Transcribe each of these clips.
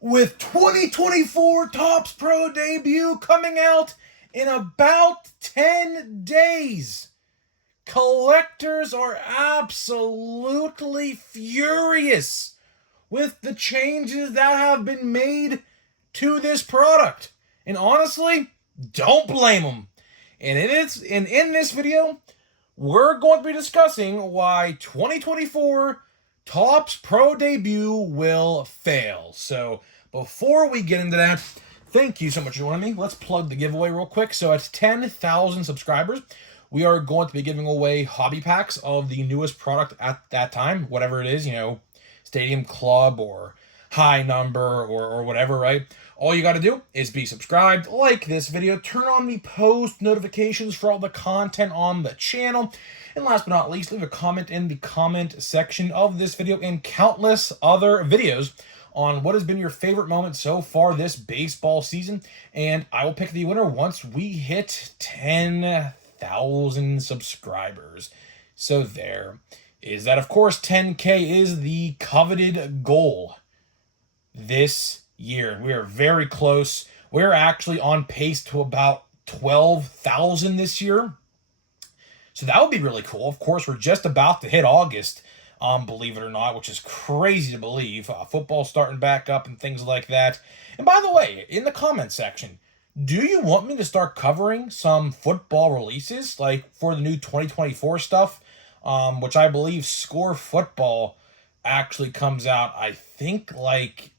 With 2024 Topps Pro debut coming out in about 10 days, collectors are absolutely furious with the changes that have been made to this product. And honestly, don't blame them. And in this video, we're going to be discussing why 2024 Topps Pro debut will fail. So before we get into that, thank you so much for joining me. Let's plug the giveaway real quick. So at 10,000 subscribers, we are going to be giving away hobby packs of the newest product at that time, whatever it is, Stadium Club or High Number or whatever, right? All you got to do is be subscribed, like this video, turn on the post notifications for all the content on the channel, and last but not least, leave a comment in the comment section of this video and countless other videos on what has been your favorite moment so far this baseball season, and I will pick the winner once we hit 10,000 subscribers. So there is that. Of course, 10K is the coveted goal this year. We are very close. We're actually on pace to about 12,000 this year. So that would be really cool. Of course, we're just about to hit August, believe it or not, which is crazy to believe. Football starting back up and things like that. And by the way, in the comment section, do you want me to start covering some football releases, like for the new 2024 stuff, which I believe Score Football actually comes out, I think, like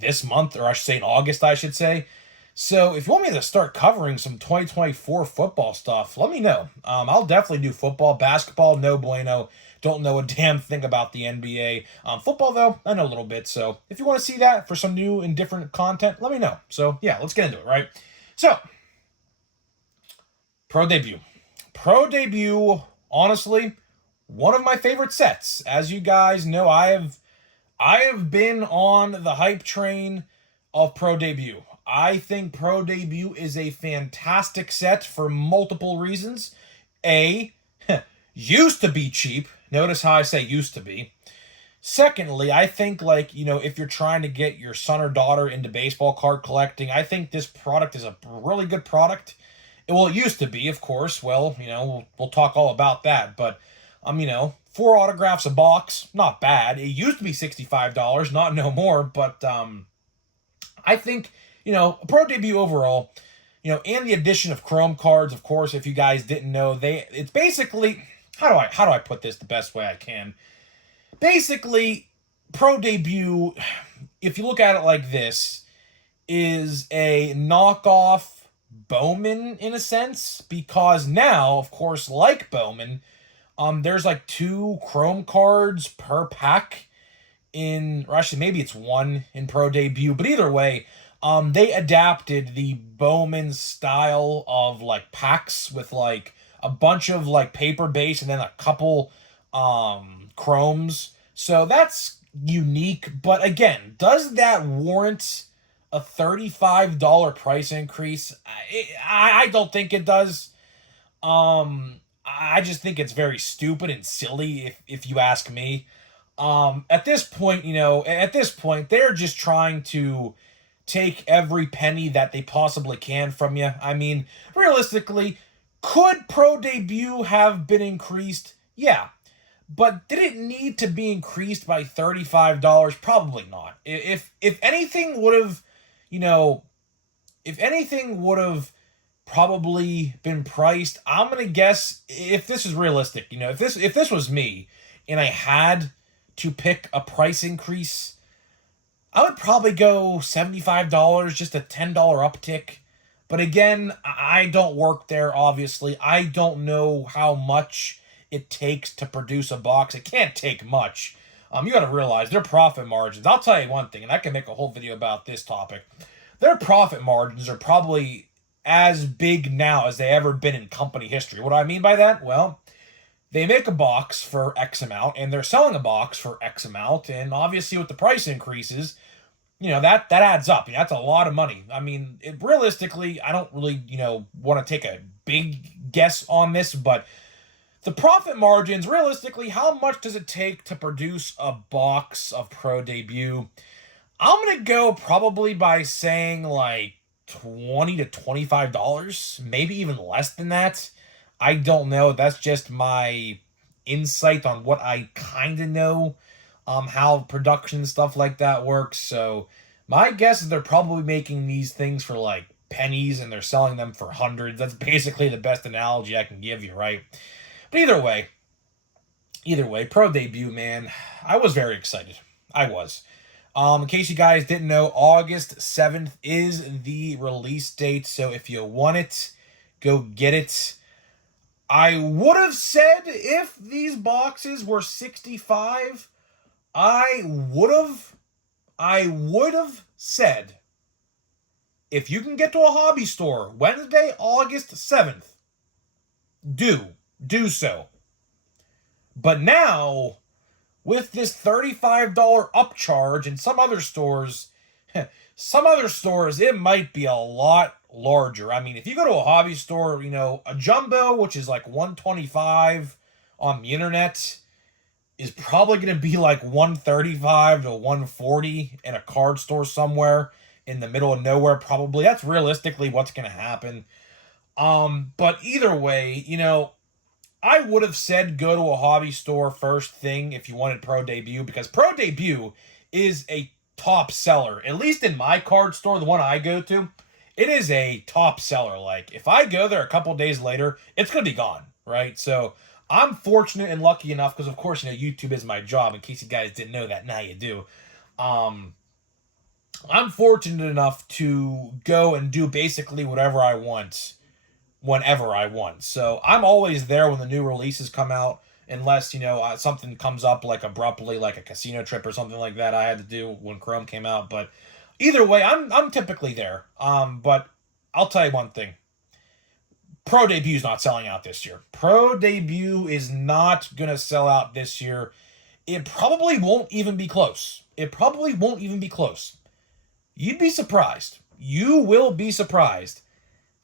this month, or I should say in August, I should say. So if you want me to start covering some 2024 football stuff, let me know. I'll definitely do football. Basketball, no bueno. Don't know a damn thing about the NBA. Football, though, I know a little bit. So if you want to see that for some new and different content, let me know. So yeah, let's get into it, right? So, Pro Debut. Pro Debut, honestly, one of my favorite sets. As you guys know, I have been on the hype train of Pro Debut. I think Pro Debut is a fantastic set for multiple reasons. A, used to be cheap. Notice how I say used to be. Secondly, I think, if you're trying to get your son or daughter into baseball card collecting, I think this product is a really good product. Well, it used to be, of course. Well, we'll talk all about that. But, 4 autographs a box, not bad. It used to be $65, not no more. But I think, Pro Debut overall, and the addition of Chrome cards, of course, if you guys didn't know, it's basically, how do I put this the best way I can? Basically, Pro Debut, if you look at it like this, is a knockoff Bowman in a sense, because now, of course, like Bowman, there's like 2 Chrome cards per pack or actually maybe it's 1 in Pro Debut, but either way, they adapted the Bowman style of like packs with like a bunch of like paper base and then a couple chromes. So that's unique, but again, does that warrant a $35 price increase? I don't think it does. I just think it's very stupid and silly if you ask me. At this point, they're just trying to take every penny that they possibly can from you. I mean, realistically, could Pro Debut have been increased? Yeah. But did it need to be increased by $35? Probably not. If anything would have, probably been priced, I'm gonna guess, if this is realistic, if this was me and I had to pick a price increase, I would probably go $75, just a $10 uptick. But again, I don't work there, obviously. I don't know how much it takes to produce a box. It can't take much. You got to realize their profit margins. I'll tell you one thing, and I can make a whole video about this topic. Their profit margins are probably as big now as they ever been in company history. What do I mean by that? Well, they make a box for X amount, and they're selling a box for X amount, and obviously with the price increases, that adds up. That's a lot of money. I mean, realistically, I don't really, want to take a big guess on this, but the profit margins, realistically, how much does it take to produce a box of Pro Debut? I'm going to go probably by saying like $20 to $25, maybe even less than that. I don't know. That's just my insight on what I kind of know, how production stuff like that works. So my guess is they're probably making these things for like pennies and they're selling them for hundreds. That's basically the best analogy I can give you, right? But either way, Pro Debut, man, I was very excited. I was. In case you guys didn't know, August 7th is the release date. So if you want it, go get it. I would have said if these boxes were 65, I would have said if you can get to a hobby store Wednesday, August 7th, do so. But now, with this $35 upcharge in some other stores, it might be a lot larger. I mean, if you go to a hobby store, a jumbo, which is like $125 on the internet, is probably going to be like $135 to $140 in a card store somewhere in the middle of nowhere, probably. That's realistically what's going to happen. But either way, I would have said go to a hobby store first thing if you wanted Pro Debut, because Pro Debut is a top seller. At least in my card store, the one I go to, it is a top seller. Like, if I go there a couple days later, it's going to be gone, right? So I'm fortunate and lucky enough, because of course, YouTube is my job, in case you guys didn't know that, now you do. I'm fortunate enough to go and do basically whatever I want whenever I want. So I'm always there when the new releases come out, unless, something comes up like abruptly, like a casino trip or something like that I had to do when Chrome came out. But either way, I'm typically there. But I'll tell you one thing. Pro Debu's not selling out this year. Pro Debut is not going to sell out this year. It probably won't even be close. You'd be surprised. You will be surprised.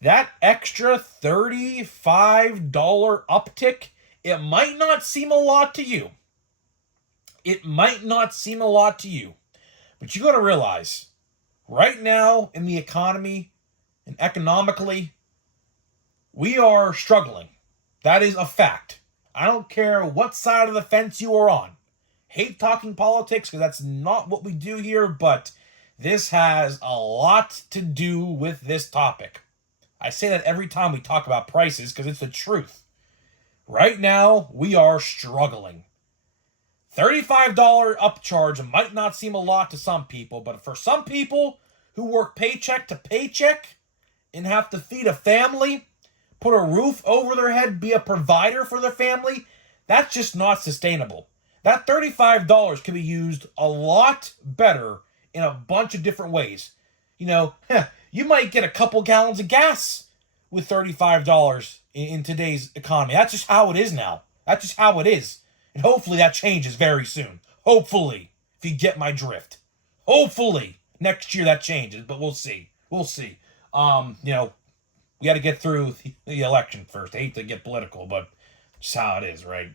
That extra $35 uptick, it might not seem a lot to you. But you got to realize, right now in the economy and economically, we are struggling. That is a fact. I don't care what side of the fence you are on. Hate talking politics, because that's not what we do here, but this has a lot to do with this topic. I say that every time we talk about prices because it's the truth. Right now, we are struggling. $35 upcharge might not seem a lot to some people, but for some people who work paycheck to paycheck and have to feed a family, put a roof over their head, be a provider for their family, that's just not sustainable. That $35 can be used a lot better in a bunch of different ways. You might get a couple gallons of gas with $35 in today's economy. That's just how it is now. That's just how it is. And hopefully that changes very soon. Hopefully, if you get my drift. Hopefully, next year that changes, but we'll see. We got to get through the election first. I hate to get political, but just how it is, right?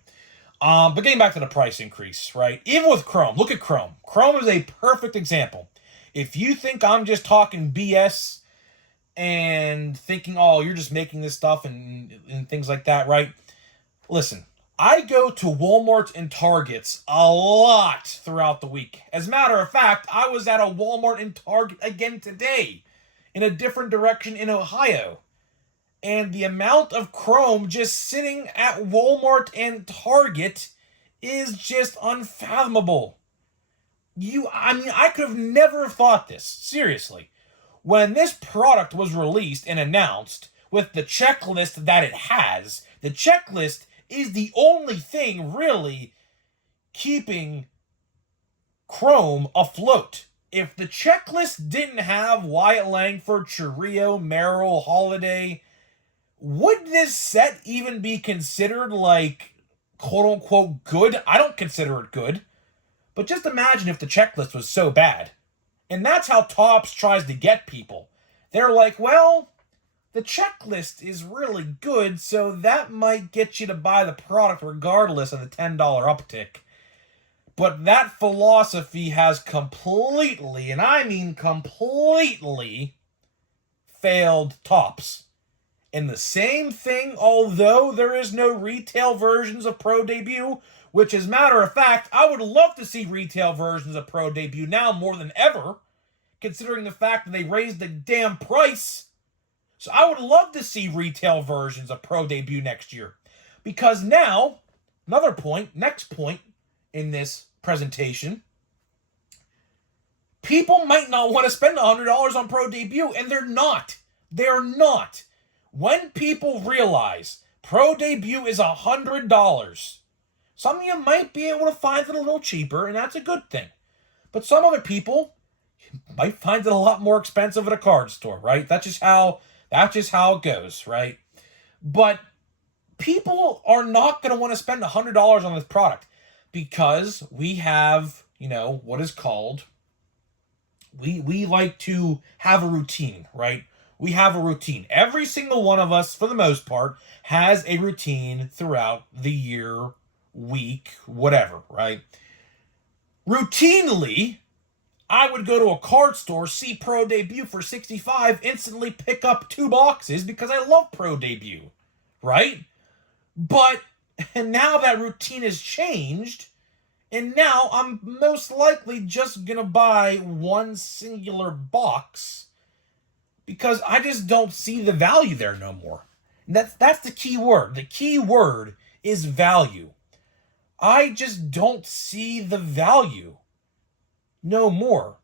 But getting back to the price increase, right? Even with Chrome, look at Chrome. Chrome is a perfect example. If you think I'm just talking BS and thinking, oh, you're just making this stuff and things like that, right? Listen, I go to Walmart and Targets a lot throughout the week. As a matter of fact, I was at a Walmart and Target again today in a different direction in Ohio. And the amount of Chrome just sitting at Walmart and Target is just unfathomable. I could have never thought this. Seriously. When this product was released and announced with the checklist that it has, the checklist is the only thing really keeping Chrome afloat. If the checklist didn't have Wyatt Langford, Chirrio, Merrill, Holiday, would this set even be considered like quote-unquote good? I don't consider it good. But just imagine if the checklist was so bad. And that's how Topps tries to get people. They're like, well, the checklist is really good, so that might get you to buy the product regardless of the $10 uptick. But that philosophy has completely, and I mean completely, failed Topps. And the same thing, although there is no retail versions of Pro Debut, which, as a matter of fact, I would love to see retail versions of Pro Debut now more than ever, considering the fact that they raised the damn price. So I would love to see retail versions of Pro Debut next year. Because now, next point in this presentation, people might not want to spend $100 on Pro Debut, and they're not. They're not. When people realize Pro Debut is $100, some of you might be able to find it a little cheaper, and that's a good thing. But some other people might find it a lot more expensive at a card store, right? That's just how it goes, right? But people are not going to want to spend $100 on this product because we have, what is called, we like to have a routine, right? We have a routine. Every single one of us, for the most part, has a routine throughout the year, week, whatever, right? Routinely, I would go to a card store, see Pro Debut for $65, instantly pick up 2 boxes because I love Pro Debut, right? But now that routine has changed, and now I'm most likely just going to buy one singular box because I just don't see the value there no more. And that's the key word. The key word is value. I just don't see the value no more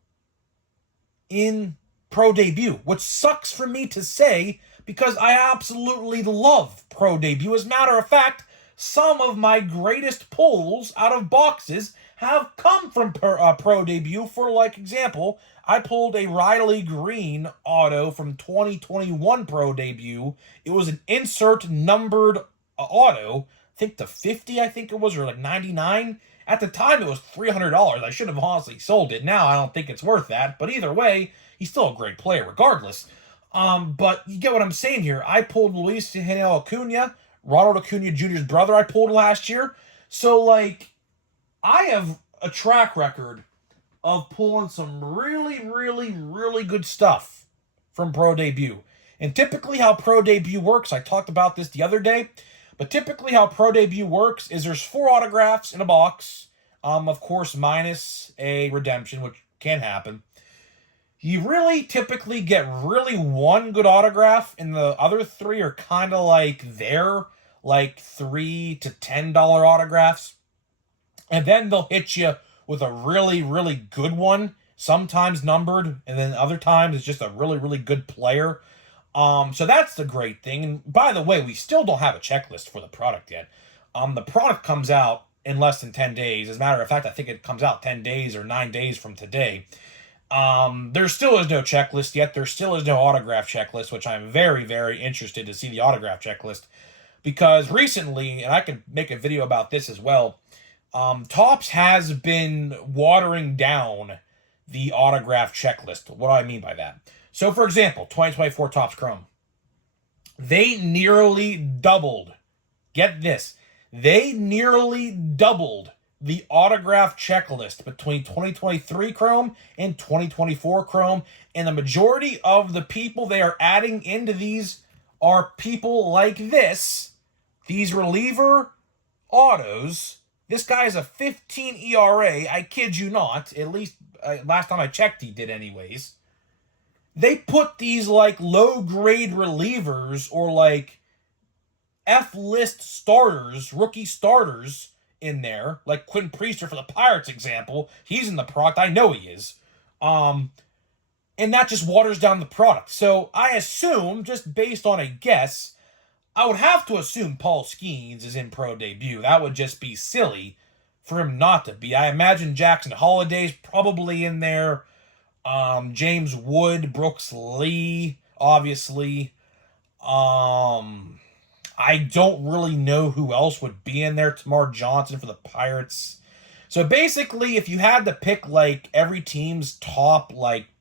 in Pro Debut, which sucks for me to say because I absolutely love Pro Debut. As a matter of fact, some of my greatest pulls out of boxes have come from Pro Debut. For like example, I pulled a Riley Green auto from 2021 Pro Debut. It was an insert numbered auto. I think to 50, I think it was, or like 99. At the time, it was $300. I should have honestly sold it. Now, I don't think it's worth that. But either way, he's still a great player regardless. But you get what I'm saying here. I pulled Luis Angel Acuna, Ronald Acuna Jr.'s brother I pulled last year. So, I have a track record of pulling some really, really, really good stuff from Pro Debut. And typically how Pro Debut works, I talked about this the other day, but typically how Pro Debut works is there's 4 autographs in a box, of course minus a redemption, which can happen. You really typically get really one good autograph, and the other 3 are kind of like they're like $3 to $10 autographs. And then they'll hit you with a really, really good one, sometimes numbered, and then other times it's just a really, really good player. So that's the great thing. And by the way, we still don't have a checklist for the product yet. The product comes out in less than 10 days. As a matter of fact, I think it comes out 10 days or 9 days from today. There still is no checklist yet. There still is no autograph checklist, which I'm very, very interested to see the autograph checklist. Because recently, and I could make a video about this as well, Topps has been watering down the autograph checklist. What do I mean by that? So, for example, 2024 Topps Chrome. They nearly doubled. Get this. They nearly doubled the autograph checklist between 2023 Chrome and 2024 Chrome. And the majority of the people they are adding into these are people like this. These reliever autos. This guy is a 15 ERA. I kid you not. At least last time I checked, he did anyways. They put these low-grade relievers or F-list starters, rookie starters in there, like Quinn Priester for the Pirates example. He's in the product. I know he is. And that just waters down the product. So I assume, just based on a guess, I would have to assume Paul Skeens is in Pro Debut. That would just be silly for him not to be. I imagine Jackson Holliday's probably in there. James Wood, Brooks Lee, obviously. I don't really know who else would be in there. Tamar Johnson for the Pirates. So basically, if you had to pick every team's top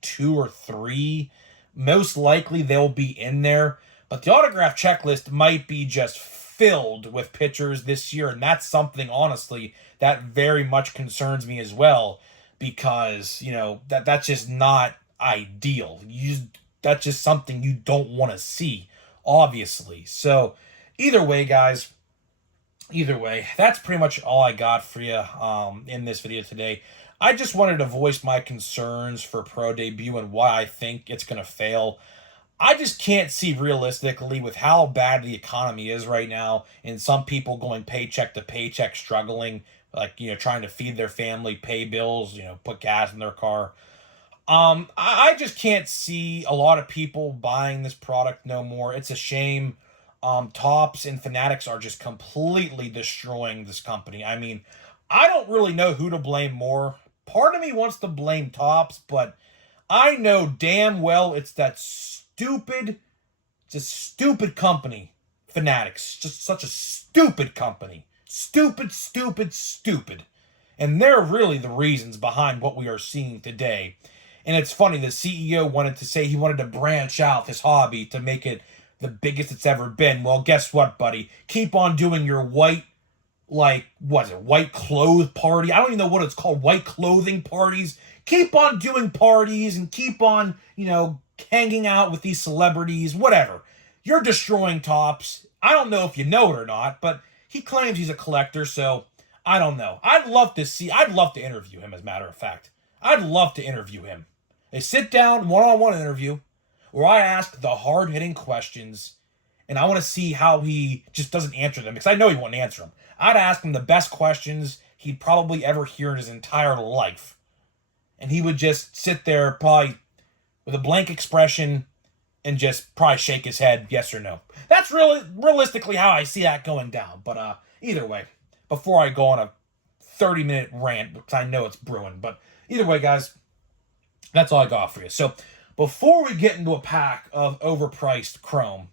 2 or 3, most likely they'll be in there. But the autograph checklist might be just filled with pitchers this year, and that's something, honestly, that very much concerns me as well, because, you know, that's just not ideal. That's just something you don't want to see, obviously. So, either way, guys, either way, that's pretty much all I got for you in this video today. I just wanted to voice my concerns for Pro Debut and why I think it's going to fail. I just can't see realistically, with how bad the economy is right now, and some people going paycheck to paycheck, struggling, like, you know, trying to feed their family, pay bills, you know, put gas in their car. I just can't see a lot of people buying this product no more. It's a shame. Topps and Fanatics are just completely destroying this company. I mean, I don't really know who to blame more. Part of me wants to blame Topps, but I know damn well it's that stupid company, Fanatics. Just such a stupid company. Stupid. And they're really the reasons behind what we are seeing today. And it's funny, the CEO wanted to say he wanted to branch out this hobby to make it the biggest it's ever been. Well, guess what, buddy? Keep on doing your white clothes party? I don't even know what it's called, white clothing parties. Keep on doing parties and keep on, you know, hanging out with these celebrities, whatever. You're destroying Topps. I don't know if you know it or not, but he claims he's a collector, so I don't know. I'd love to interview him, as a matter of fact. I'd love to interview him. A sit-down, one-on-one interview where I ask the hard-hitting questions, and I want to see how he just doesn't answer them, because I know he won't answer them. I'd ask him the best questions he'd probably ever hear in his entire life. And he would just sit there probably with a blank expression and just probably shake his head yes or no. That's really realistically how I see that going down. But either way, before I go on a 30-minute rant, because I know it's brewing, but either way, guys, that's all I got for you. So before we get into a pack of overpriced Chrome,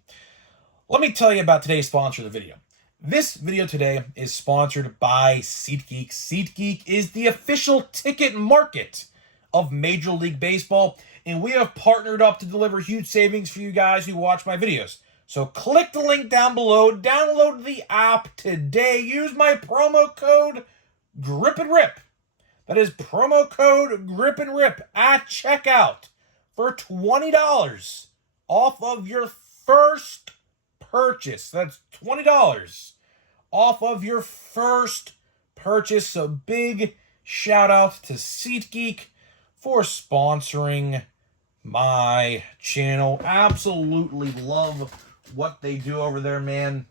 let me tell you about today's sponsor of the video. This video today is sponsored by SeatGeek. SeatGeek is the official ticket market of Major League Baseball, and we have partnered up to deliver huge savings for you guys who watch my videos. So click the link down below, download the app today, use my promo code GRIPANDRIP. That is promo code GRIPANDRIP at checkout for $20 off of your first purchase. That's $20 off of your first purchase. So big shout out to SeatGeek for sponsoring my channel. Absolutely love what they do over there, man.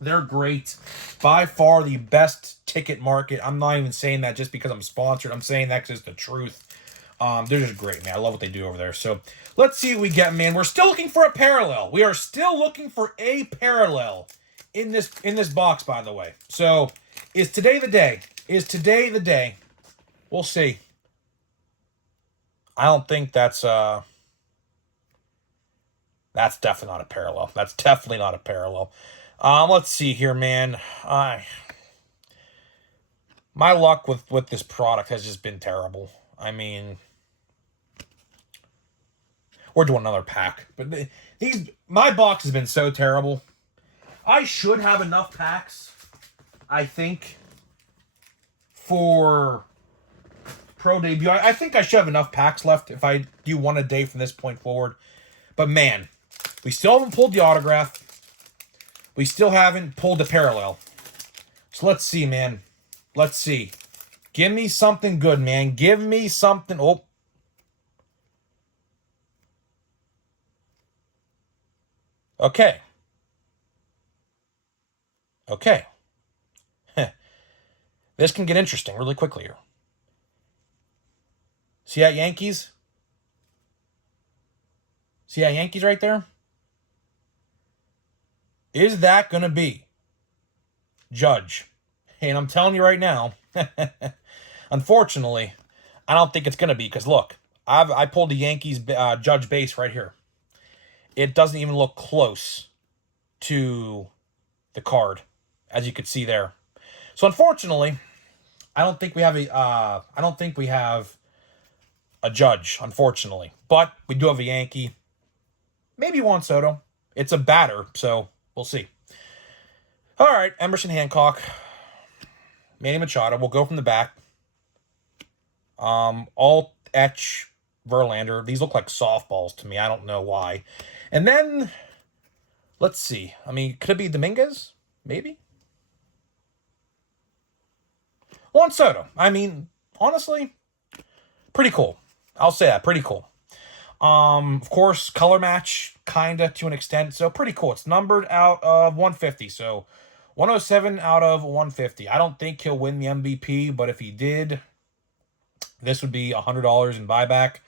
They're great. By far the best ticket market. I'm not even saying that just because I'm sponsored. I'm saying that because it's the truth. They're just great, man. I love what they do over there. So let's see what we get, man. We're still looking for a parallel. We are still looking for a parallel in this box, by the way. So is today the day? Is today the day? We'll see. I don't think that's definitely not a parallel. That's definitely not a parallel. Let's see here, man. My luck with this product has just been terrible. I mean, we're doing another pack, but my box has been so terrible. I should have enough packs, I think, for Pro Debut. I think I should have enough packs left if I do one a day from this point forward. But man, we still haven't pulled the autograph. We still haven't pulled the parallel. So let's see, man. Let's see. Give me something good, man. Give me something. Oh. Okay. Okay. This can get interesting really quickly here. See that Yankees? See that Yankees right there? Is that going to be Judge? And I'm telling you right now, unfortunately, I don't think it's going to be, because look, I pulled the Yankees Judge base right here. It doesn't even look close to the card, as you can see there. So unfortunately, I don't think we have a Judge, unfortunately. But we do have a Yankee. Maybe Juan Soto. It's a batter, so we'll see. All right, Emerson Hancock, Manny Machado. We'll go from the back. Alt Etch Verlander. These look like softballs to me. I don't know why. And then, let's see. I mean, could it be Dominguez? Maybe? Juan Soto. I mean, honestly, pretty cool. I'll say that. Pretty cool. Of course, color match, kinda to an extent. So pretty cool. It's numbered out of 150. So 107 out of 150. I don't think he'll win the MVP, but if he did, this would be $100 in buyback.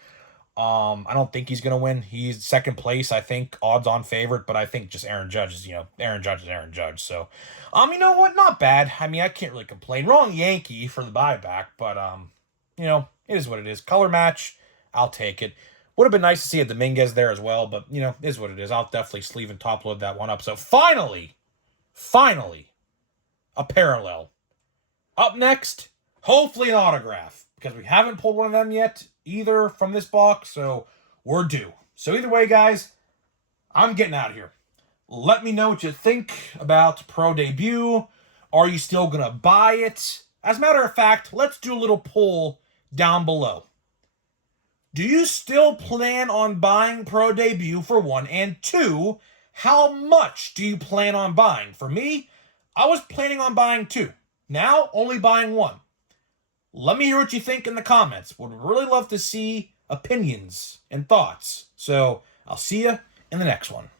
I don't think he's gonna win. He's second place, I think, odds-on favorite, but I think just Aaron Judge is, Aaron Judge is Aaron Judge. So, you know what? Not bad. I mean, I can't really complain. Wrong Yankee for the buyback, but it is what it is. Color match, I'll take it. Would have been nice to see a Dominguez there as well, but it is what it is. I'll definitely sleeve and top load that one up. So finally, a parallel. Up next, hopefully an autograph, because we haven't pulled one of them yet either from this box, so we're due. So either way, guys, I'm getting out of here. Let me know what you think about Pro Debut. Are you still going to buy it? As a matter of fact, let's do a little poll down below. Do you still plan on buying Pro Debut for one? And two, how much do you plan on buying? For me, I was planning on buying two. Now, only buying one. Let me hear what you think in the comments. Would really love to see opinions and thoughts. So, I'll see you in the next one.